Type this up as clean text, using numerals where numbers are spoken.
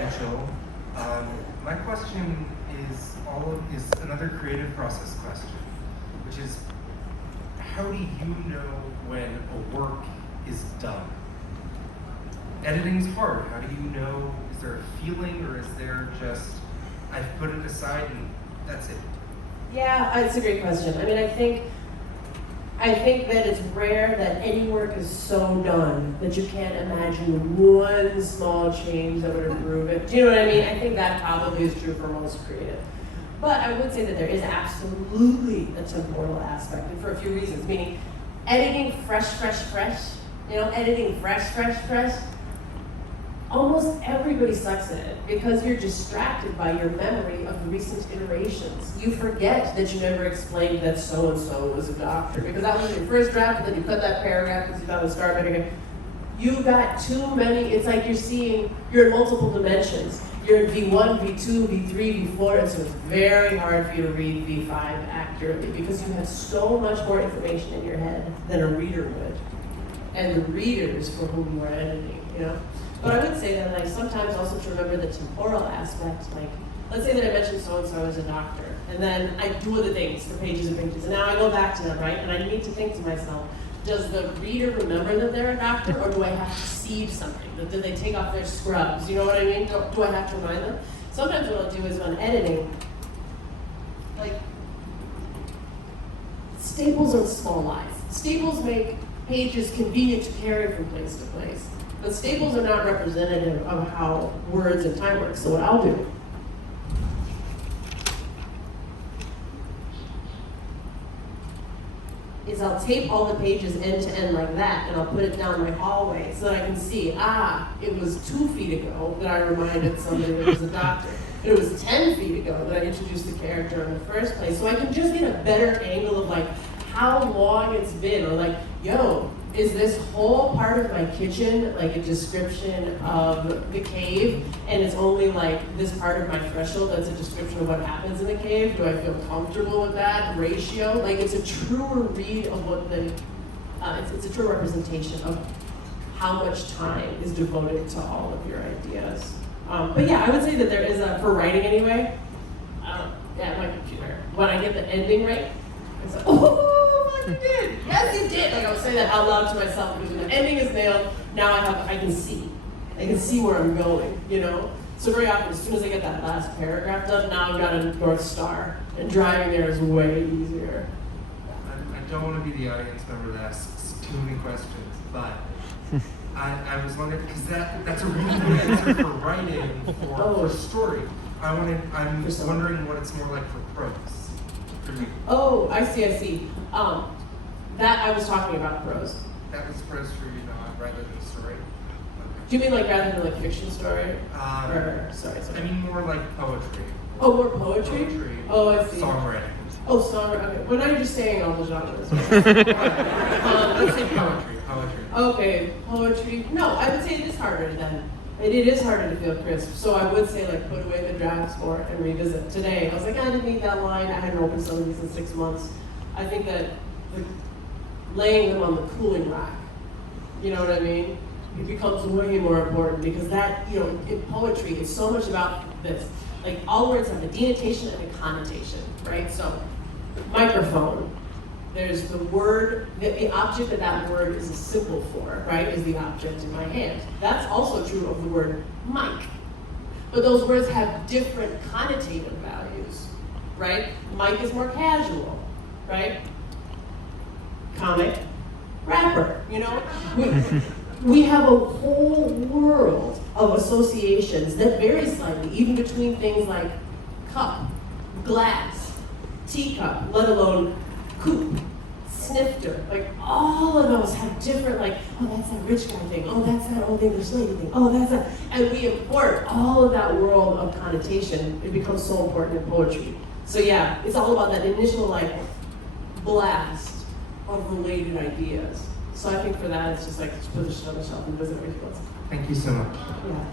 Mitchell. My question is another creative process question, which is, how do you know when a work is done? Editing's hard. How do you know? Is there a feeling, or is there just, I've put it aside and that's it? Yeah, it's a great question. I mean, I think that it's rare that any work is so done that you can't imagine one small change that would improve it. Do you know what I mean? I think that probably is true for most creative. But I would say that there is absolutely a temporal aspect, and for a few reasons, meaning editing fresh, editing fresh, almost everybody sucks at it because you're distracted by your memory of the recent iterations. You forget that you never explained that so-and-so was a doctor because that was your first draft, and then you cut that paragraph because you thought it was start again. You got too many, it's like you're in multiple dimensions. You're in V1, V2, V3, V4, and so it's very hard for you to read V5 accurately because you have so much more information in your head than a reader would. And the readers for whom you are editing, you know? But I would say that, like, sometimes also to remember the temporal aspect, like, let's say that I mentioned so-and-so as a doctor, and then I do other things for pages and pages, and now I go back to them, right? And I need to think to myself, does the reader remember that they're a doctor, or do I have to seed something? Did they take off their scrubs? You know what I mean? Do I have to remind them? Sometimes what I'll do is when editing, like, staples are small lies. Staples make pages convenient to carry from place to place. But staples are not representative of how words and time work. So what I'll do is I'll tape all the pages end to end like that, and I'll put it down my hallway so that I can see, it was 2 feet ago that I reminded somebody that was a doctor. It was 10 feet ago that I introduced the character in the first place. So I can just get a better angle of like how long it's been, or like, is this whole part of my kitchen like a description of the cave, and it's only like this part of my threshold that's a description of what happens in the cave? Do I feel comfortable with that ratio? Like, it's a truer read of what it's a true representation of how much time is devoted to all of your ideas. But yeah, I would say that there is for writing anyway, my computer, when I get the ending right, it's like, you did. Yes, you did. Like, I would say that out loud to myself because when the ending is nailed, now I can see where I'm going, you know? So very often, as soon as I get that last paragraph done, now I've got a North Star, and driving there is way easier. I don't want to be the audience member that asks too many questions, but I was wondering, because that's a really good answer for writing for story. I'm just wondering what it's more like for prose. Oh, I see. That I was talking about prose. That was prose for you, rather than story. Okay. Do you mean like rather than like fiction story? Sorry. I mean more like poetry. Oh, more poetry? Oh, I see. Songwriting. Oh, songwriting. Okay. Well, now you're just saying all the genres. Let's say poetry. Okay, poetry. No, I would say it is harder then. It is harder to feel crisp, so I would say like put away the drafts more and revisit. Today, I was like, I didn't need that line. I hadn't opened some of these in 6 months. I think that laying them on the cooling rack, you know what I mean? It becomes way more important because that, in poetry, it's so much about this. Like, all words have a denotation and a connotation, right? So, microphone. There's the word, the object that word is a symbol for, right, is the object in my hand. That's also true of the word mic. But those words have different connotative values, right? Mic is more casual, right? Comic, rapper, We have a whole world of associations that vary slightly, even between things like cup, glass, teacup, let alone coupe, snifter. Like, all of those have different, that's that rich guy thing. Oh, that's that old English lady thing. Oh, that's that. And we import all of that world of connotation. It becomes so important in poetry. So yeah, it's all about that initial, blast of related ideas. So I think for that, it's just just put the shit on the shelf and visit where he goes. Thank you so much. Yeah.